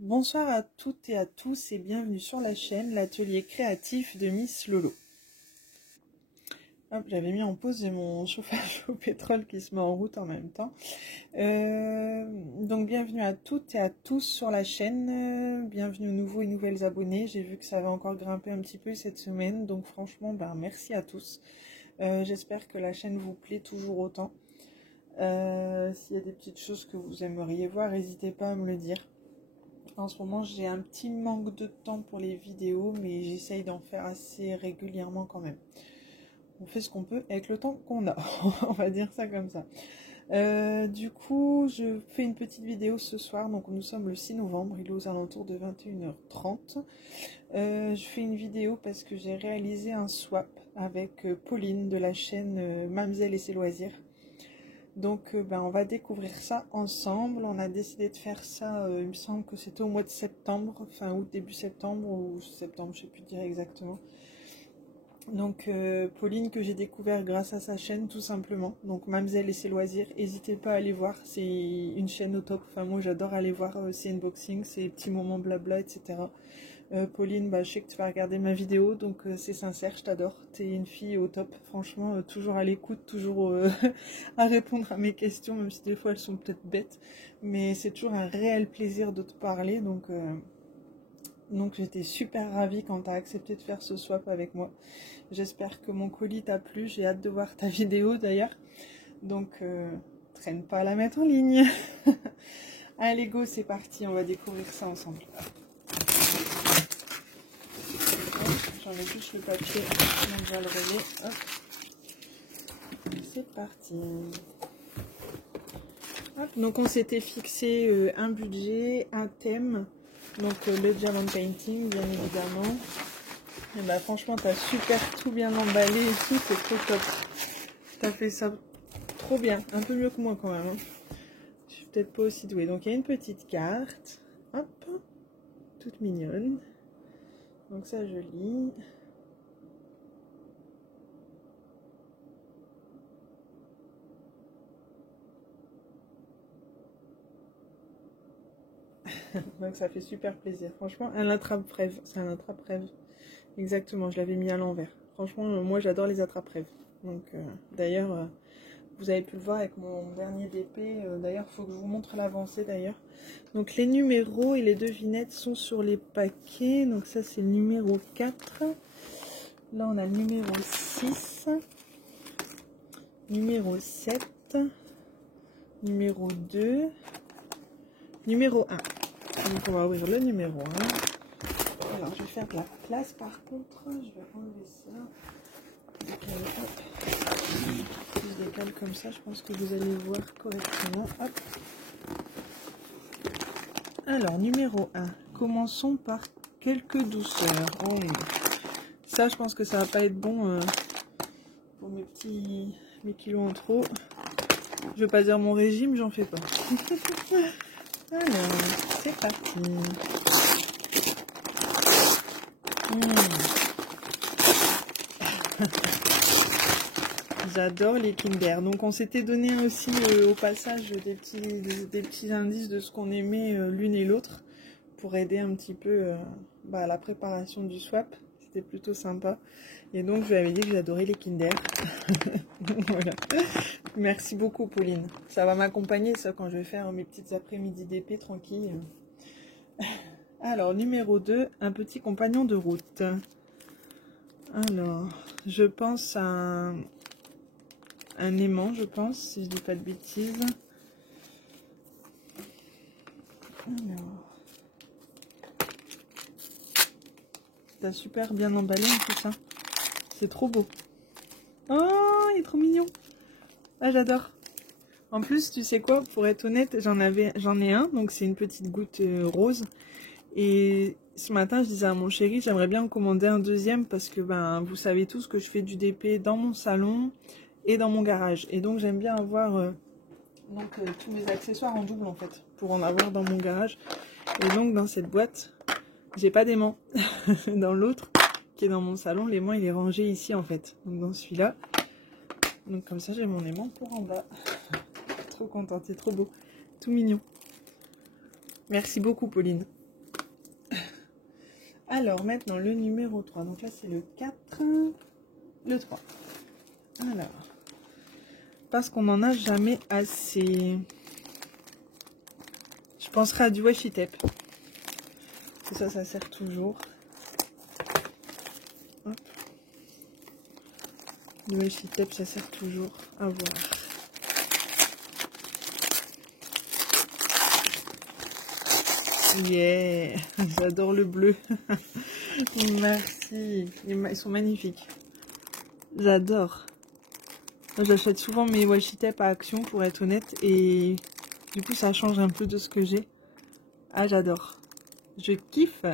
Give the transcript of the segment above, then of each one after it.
Bonsoir à toutes et à tous et bienvenue sur la chaîne, l'atelier créatif de Miss Lolo. Hop, j'avais mis en pause mon chauffage au pétrole qui se met en route en même temps. Donc bienvenue à toutes et à tous sur la chaîne, bienvenue aux nouveaux et nouvelles abonnés. J'ai vu que ça avait encore grimpé un petit peu cette semaine, donc franchement merci à tous. J'espère que la chaîne vous plaît toujours autant. S'il y a des petites choses que vous aimeriez voir, n'hésitez pas à me le dire. En ce moment, j'ai un petit manque de temps pour les vidéos, mais j'essaye d'en faire assez régulièrement quand même. On fait ce qu'on peut avec le temps qu'on a, on va dire ça comme ça. Du coup, je fais une petite vidéo ce soir, donc nous sommes le 6 novembre, il est aux alentours de 21h30. Je fais une vidéo parce que j'ai réalisé un swap avec Pauline de la chaîne Mamzelle et ses loisirs. Donc on va découvrir ça ensemble. On a décidé de faire ça, il me semble que c'était au mois de septembre, fin août, début septembre ou septembre, je ne sais plus dire exactement. Donc Pauline que j'ai découvert grâce à sa chaîne tout simplement. Donc Mamzelle et ses loisirs, n'hésitez pas à aller voir, c'est une chaîne au top. Enfin moi j'adore aller voir ses unboxings, ses petits moments blabla, etc. Pauline, je sais que tu vas regarder ma vidéo, donc c'est sincère, je t'adore. T'es une fille au top, franchement, toujours à l'écoute, toujours à répondre à mes questions, même si des fois elles sont peut-être bêtes. Mais c'est toujours un réel plaisir de te parler, donc j'étais super ravie quand tu as accepté de faire ce swap avec moi. J'espère que mon colis t'a plu, j'ai hâte de voir ta vidéo d'ailleurs. Donc, traîne pas à la mettre en ligne. Allez go, c'est parti, on va découvrir ça ensemble. J'enlève juste le papier, on va le relier. C'est parti. Hop. Donc on s'était fixé un budget, un thème, donc le diamond painting bien évidemment. Et franchement t'as super tout bien emballé et tout, c'est trop top. T'as fait ça trop bien, un peu mieux que moi quand même. Je suis peut-être pas aussi douée. Donc il y a une petite carte, hop, toute mignonne. Donc ça je lis. Donc ça fait super plaisir. Franchement, un attrape-rêve. C'est un attrape-rêve. Exactement, je l'avais mis à l'envers. Franchement, moi j'adore les attrape-rêves. Donc d'ailleurs, vous avez pu le voir avec mon dernier DP. D'ailleurs, il faut que je vous montre l'avancée d'ailleurs. Donc les numéros et les devinettes sont sur les paquets. Donc ça c'est le numéro 4. Là on a le numéro 6. Numéro 7. Numéro 2. Numéro 1. Donc on va ouvrir le numéro 1. Alors je vais faire de la place par contre. Je vais enlever ça. Je décale comme ça, je pense que vous allez voir correctement. Hop. Alors numéro 1. Commençons par quelques douceurs. Oh, oui. Ça je pense que ça va pas être bon pour mes kilos en trop. Je vais pas dire mon régime, j'en fais pas. Alors, c'est parti. J'adore les Kinder. Donc on s'était donné aussi au passage des petits indices de ce qu'on aimait l'une et l'autre pour aider un petit peu à la préparation du swap. C'était plutôt sympa. Et donc je lui avais dit que j'adorais les Kinder. Voilà. Merci beaucoup Pauline. Ça va m'accompagner ça quand je vais faire mes petites après-midi d'épée tranquille. Alors numéro 2, un petit compagnon de route. Alors, je pense à un aimant, je pense, si je dis pas de bêtises. Alors, t'as super bien emballé en tout ça. C'est trop beau. Oh, il est trop mignon. Ah, j'adore. En plus, tu sais quoi, pour être honnête, j'en ai un, donc c'est une petite goutte rose. Et ce matin, je disais à mon chéri, j'aimerais bien en commander un deuxième parce que vous savez tous que je fais du DP dans mon salon et dans mon garage. Et donc j'aime bien avoir tous mes accessoires en double en fait, pour en avoir dans mon garage. Et donc dans cette boîte, j'ai pas d'aimant. Dans l'autre, qui est dans mon salon, l'aimant il est rangé ici en fait. Donc dans celui-là, donc comme ça j'ai mon aimant pour en bas. Trop contente, c'est trop beau, tout mignon. Merci beaucoup Pauline. Alors, maintenant, le numéro 3. Donc là, c'est le 4, le 3. Alors, parce qu'on n'en a jamais assez. Je penserai à du washi tape. Ça sert toujours. Hop. Du washi tape, ça sert toujours à voir. Yeah, j'adore le bleu. Merci. Ils sont magnifiques. J'adore. J'achète souvent mes washi tape à Action pour être honnête. Et du coup, ça change un peu de ce que j'ai. Ah, j'adore. Je kiffe.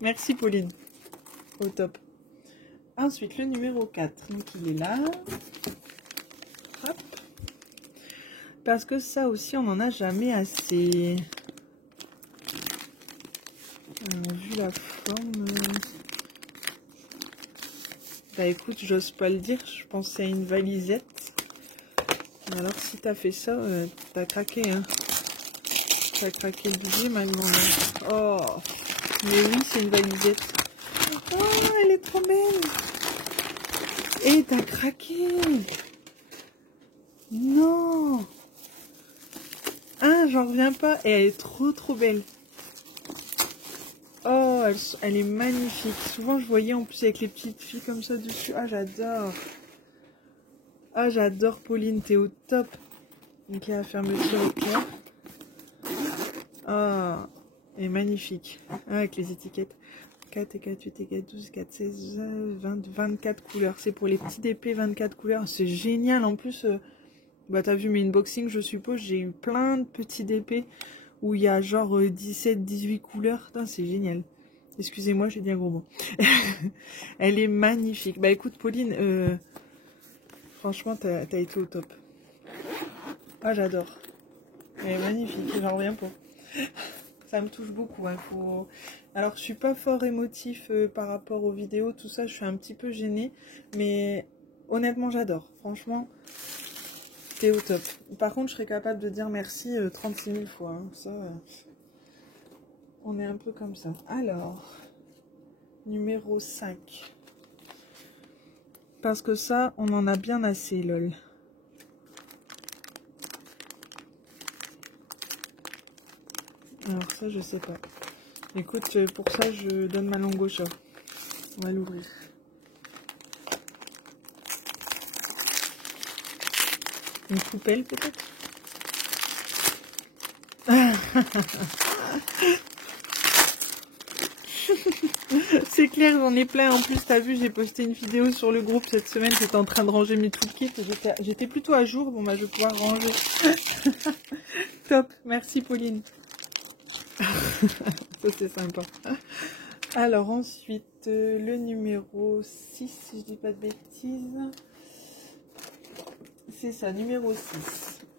Merci Pauline. Au top. Ensuite, le numéro 4. Donc, il est là. Hop. Parce que ça aussi, on n'en a jamais assez. Vu la forme... Bah écoute, j'ose pas le dire. Je pensais à une valisette. Alors, si t'as fait ça, t'as craqué, hein. T'as craqué le budget, ma grande. Oh, mais oui, c'est une valisette. Oh, elle est trop belle. Et t'as craqué. Non. Ah, j'en reviens pas. Et elle est trop belle. Oh, elle est magnifique. Souvent, je voyais en plus avec les petites filles comme ça dessus. Ah, j'adore. Ah, j'adore Pauline, t'es au top. Donc, la fermeture au clair. Ah, elle est magnifique. Ah, avec les étiquettes. 4 et 4, 8 et 4, 12, 4, 16, 20, 24 couleurs. C'est pour les petits DP 24 couleurs. C'est génial. En plus, bah, t'as vu mes unboxings, je suppose. J'ai eu plein de petits DP où il y a genre 17, 18 couleurs. C'est génial. Excusez-moi, j'ai dit un gros mot. Elle est magnifique. Bah écoute, Pauline, franchement, t'as été au top. Ah, j'adore. Elle est magnifique. J'en reviens pas. Ça me touche beaucoup. Hein. Alors, je suis pas fort émotif par rapport aux vidéos, tout ça. Je suis un petit peu gênée. Mais honnêtement, j'adore. Franchement, t'es au top. Par contre, je serais capable de dire merci 36 000 fois. Hein. Ça, on est un peu comme ça. Alors, numéro 5. Parce que ça, on en a bien assez, lol. Alors ça, je sais pas. Écoute, pour ça, je donne ma langue au chat. On va l'ouvrir. Une poubelle, peut-être. C'est clair, j'en ai plein. En plus, t'as vu, j'ai posté une vidéo sur le groupe cette semaine. J'étais en train de ranger mes toolkits. J'étais plutôt à jour. Bon, bah, je vais pouvoir ranger. Top. Merci, Pauline. Ça, c'est sympa. Alors, ensuite, le numéro 6, si je dis pas de bêtises. C'est ça, numéro 6.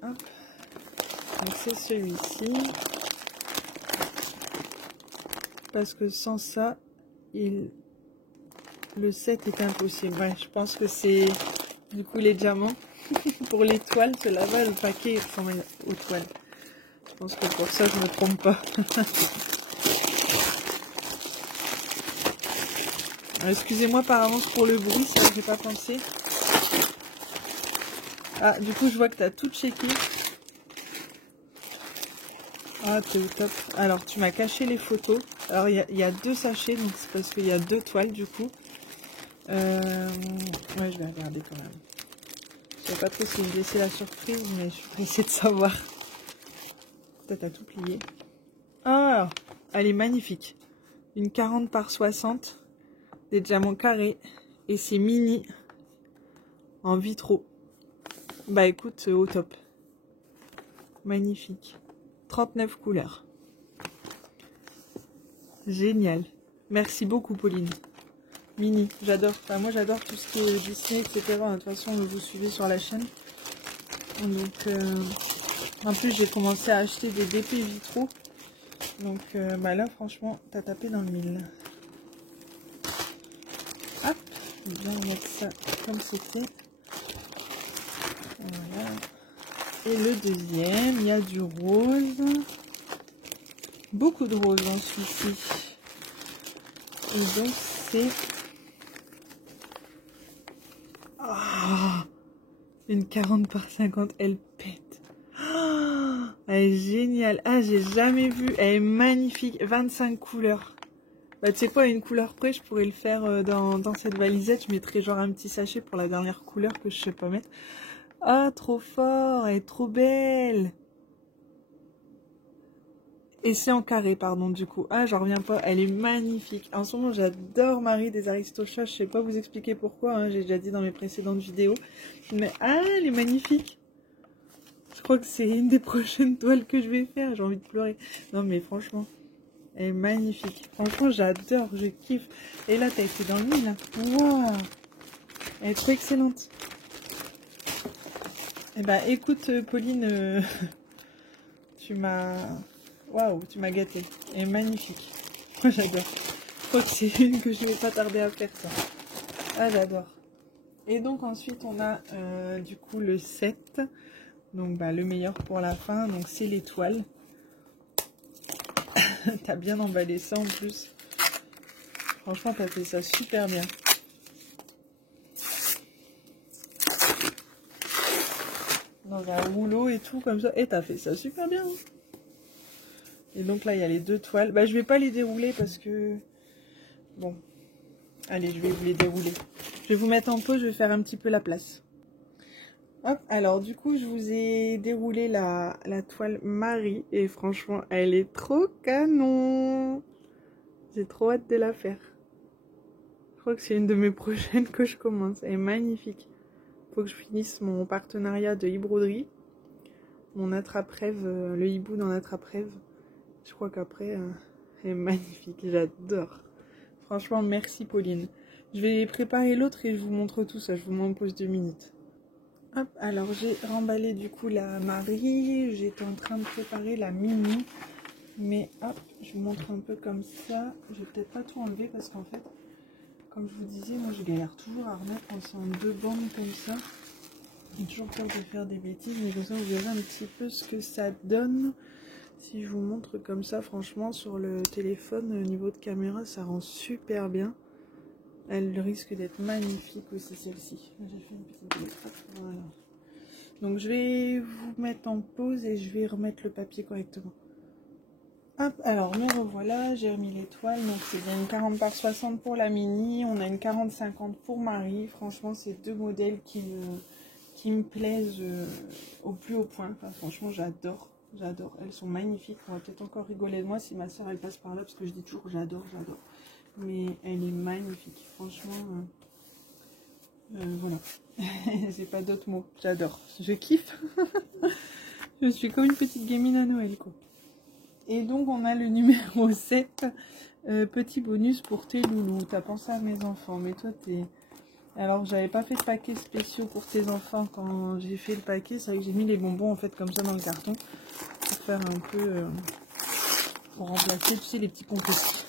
Hop. Donc, c'est celui-ci. Parce que sans ça, le set est impossible. Ouais, je pense que c'est du coup les diamants. Pour les toiles, cela-là, le paquet ressemble aux toiles. Je pense que pour ça, je ne me trompe pas. Excusez-moi par avance pour le bruit, ça j'ai pas pensé. Ah, du coup, je vois que tu as tout checké. Ah, t'es au top. Alors, tu m'as caché les photos. Alors, il y a 2 sachets, donc c'est parce qu'il y a 2 toiles, du coup. Ouais, je vais regarder quand même. Je sais pas trop si je vais laisser la surprise, mais je suis pressée de savoir. Peut-être à tout plier. Ah, elle est magnifique. Une 40 par 60. Des diamants carrés. Et c'est mini. En vitraux. Bah écoute, au top. Magnifique. 39 couleurs. Génial. Merci beaucoup, Pauline. Mini, j'adore. Enfin, moi, j'adore tout ce qui est Disney, etc. De toute façon, vous suivez sur la chaîne. Donc, en plus, j'ai commencé à acheter des DP vitraux. Donc, bah là, franchement, t'as tapé dans le mille. Hop, on va mettre ça comme c'était. Voilà. Et le deuxième, il y a du rose. Beaucoup de rose dans celui-ci. Et donc c'est... Oh, une 40 par 50, elle pète. Oh, elle est géniale. Ah, j'ai jamais vu. Elle est magnifique. 25 couleurs. Bah, tu sais quoi, une couleur près, je pourrais le faire dans cette valisette. Je mettrais genre un petit sachet pour la dernière couleur que je sais pas mettre. Ah, trop fort. Elle est trop belle. Et c'est en carré, pardon, du coup. Ah, j'en reviens pas. Elle est magnifique. En ce moment, j'adore Marie des Aristochats. Je sais pas vous expliquer pourquoi. Hein. J'ai déjà dit dans mes précédentes vidéos. Mais ah, elle est magnifique. Je crois que c'est une des prochaines toiles que je vais faire. J'ai envie de pleurer. Non, mais franchement, elle est magnifique. Franchement, j'adore. Je kiffe. Et là, t'as été dans le mille, là. Waouh. Elle est trop excellente. Eh ben, écoute, Pauline, tu m'as... Waouh, tu m'as gâtée. Elle est magnifique. Moi, j'adore. Je crois que c'est une que je vais pas tarder à faire, ça. Ah, j'adore. Et donc, ensuite, on a du coup le 7. Donc, bah, le meilleur pour la fin. Donc, c'est l'étoile. T'as bien emballé ça en plus. Franchement, t'as fait ça super bien. Dans un rouleau et tout, comme ça. Et t'as fait ça super bien. Et donc là, il y a les deux toiles. Bah, je vais pas les dérouler parce que... Bon. Allez, je vais vous les dérouler. Je vais vous mettre en pause, je vais faire un petit peu la place. Hop, alors du coup, je vous ai déroulé la toile Marie. Et franchement, elle est trop canon. J'ai trop hâte de la faire. Je crois que c'est une de mes prochaines que je commence. Elle est magnifique. Faut que je finisse mon partenariat de e-broderie. Mon attrape-rêve, le hibou dans l'attrape-rêve. Je crois qu'après, elle est magnifique. J'adore. Franchement, merci Pauline. Je vais préparer l'autre et je vous montre tout ça. Je vous mets en pause 2 minutes. Hop, alors j'ai remballé du coup la Marie. J'étais en train de préparer la Mini. Mais hop, je vous montre un peu comme ça. Je vais peut-être pas tout enlever parce qu'en fait, comme je vous disais, moi je galère toujours à remettre quand c'est en 2 bandes comme ça. J'ai toujours peur de faire des bêtises, mais comme ça vous verrez un petit peu ce que ça donne. Si je vous montre comme ça, franchement, sur le téléphone, au niveau de caméra, ça rend super bien. Elle risque d'être magnifique aussi, celle-ci. J'ai fait une petite... Voilà. Donc, je vais vous mettre en pause et je vais remettre le papier correctement. Hop, alors, me revoilà. J'ai remis l'étoile. Donc, c'est bien une 40 par 60 pour la Mini. On a une 40-50 pour Marie. Franchement, c'est deux modèles qui me plaisent au plus haut point. Enfin, franchement, j'adore. J'adore. Elles sont magnifiques. On va peut-être encore rigoler de moi si ma soeur elle passe par là parce que je dis toujours j'adore, j'adore. Mais elle est magnifique. Franchement, voilà. J'ai pas d'autres mots. J'adore. Je kiffe. Je suis comme une petite gamine à Noël, quoi. Et donc, on a le numéro 7. Petit bonus pour tes loulous. T'as pensé à mes enfants. Mais toi, t'es... Alors, j'avais pas fait de paquets spéciaux pour tes enfants quand j'ai fait le paquet. C'est vrai que j'ai mis les bonbons, en fait, comme ça dans le carton. Pour faire un peu... pour remplacer, tu sais, les petits confettis.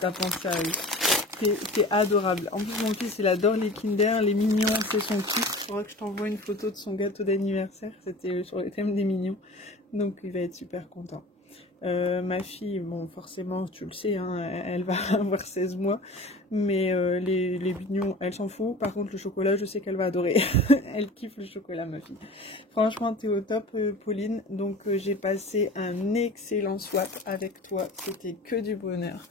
T'as pensé à eux. T'es adorable. En plus, mon fils, il adore les Kinder, les mignons, c'est son kiff. Il faudra que je t'envoie une photo de son gâteau d'anniversaire. C'était sur le thème des mignons. Donc, il va être super content. Ma fille, bon, forcément, tu le sais, hein, elle va avoir 16 mois. Mais les mignons, elle s'en fout. Par contre, le chocolat, je sais qu'elle va adorer. Elle kiffe le chocolat, ma fille. Franchement, t'es au top, Pauline. Donc, j'ai passé un excellent swap avec toi. C'était que du bonheur.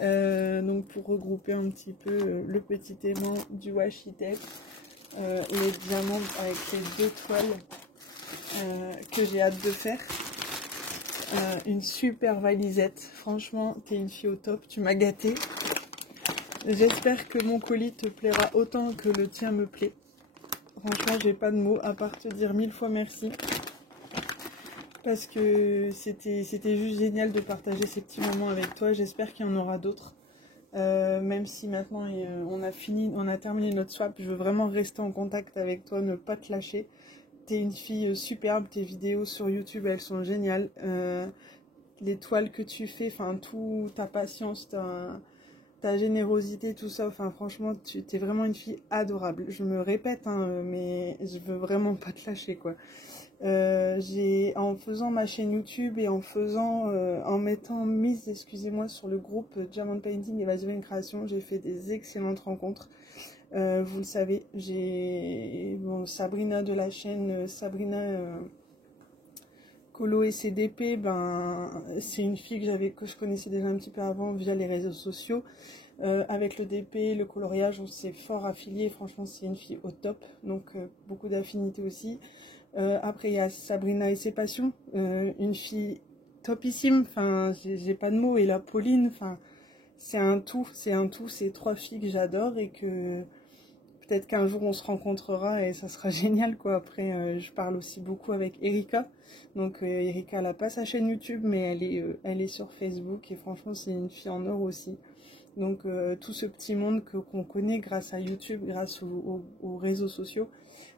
Donc, pour regrouper un petit peu le petit aimant du washi tape, les diamants avec les 2 toiles que j'ai hâte de faire. Une super valisette. Franchement, t'es une fille au top. Tu m'as gâtée. J'espère que mon colis te plaira autant que le tien me plaît. Franchement, j'ai pas de mots à part te dire 1000 fois merci. Parce que c'était juste génial de partager ces petits moments avec toi. J'espère qu'il y en aura d'autres. Même si maintenant on a terminé notre swap, je veux vraiment rester en contact avec toi, ne pas te lâcher. T'es une fille superbe, tes vidéos sur YouTube elles sont géniales. Les toiles que tu fais, enfin tout, ta patience, ta générosité, tout ça, enfin franchement tu es vraiment une fille adorable. Je me répète, hein, mais je veux vraiment pas te lâcher, quoi. En faisant ma chaîne YouTube et en mettant mise, excusez-moi, sur le groupe Diamond Painting et Vaseline Création, j'ai fait des excellentes rencontres. Vous le savez, j'ai Sabrina de la chaîne Sabrina Colo et CDP, c'est une fille que je connaissais déjà un petit peu avant via les réseaux sociaux. Avec le DP, le coloriage, on s'est fort affiliés. Franchement, c'est une fille au top, donc beaucoup d'affinités aussi. Après, il y a Sabrina et ses passions, une fille topissime. Enfin, j'ai pas de mots. Et la Pauline, enfin, c'est un tout. C'est trois filles que j'adore et que peut-être qu'un jour on se rencontrera et ça sera génial, quoi. Après, je parle aussi beaucoup avec Erika. Donc, Erika, elle a pas sa chaîne YouTube, mais elle est sur Facebook et franchement, c'est une fille en or aussi. Donc tout ce petit monde qu'on connaît grâce à YouTube, grâce aux réseaux sociaux.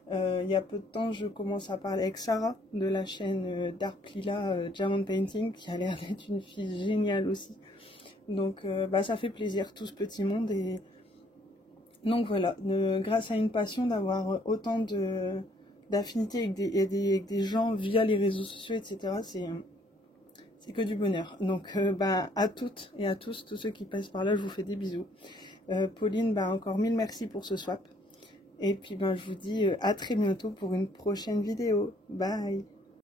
Il y a peu de temps, je commence à parler avec Sarah de la chaîne Dark Lila Diamond Painting, qui a l'air d'être une fille géniale aussi. Donc ça fait plaisir, tout ce petit monde. Et donc voilà, grâce à une passion d'avoir autant d'affinités avec des gens via les réseaux sociaux, etc., c'est que du bonheur. Donc à toutes et à tous ceux qui passent par là, je vous fais des bisous. Pauline, encore mille merci pour ce swap. Et puis je vous dis à très bientôt pour une prochaine vidéo. Bye!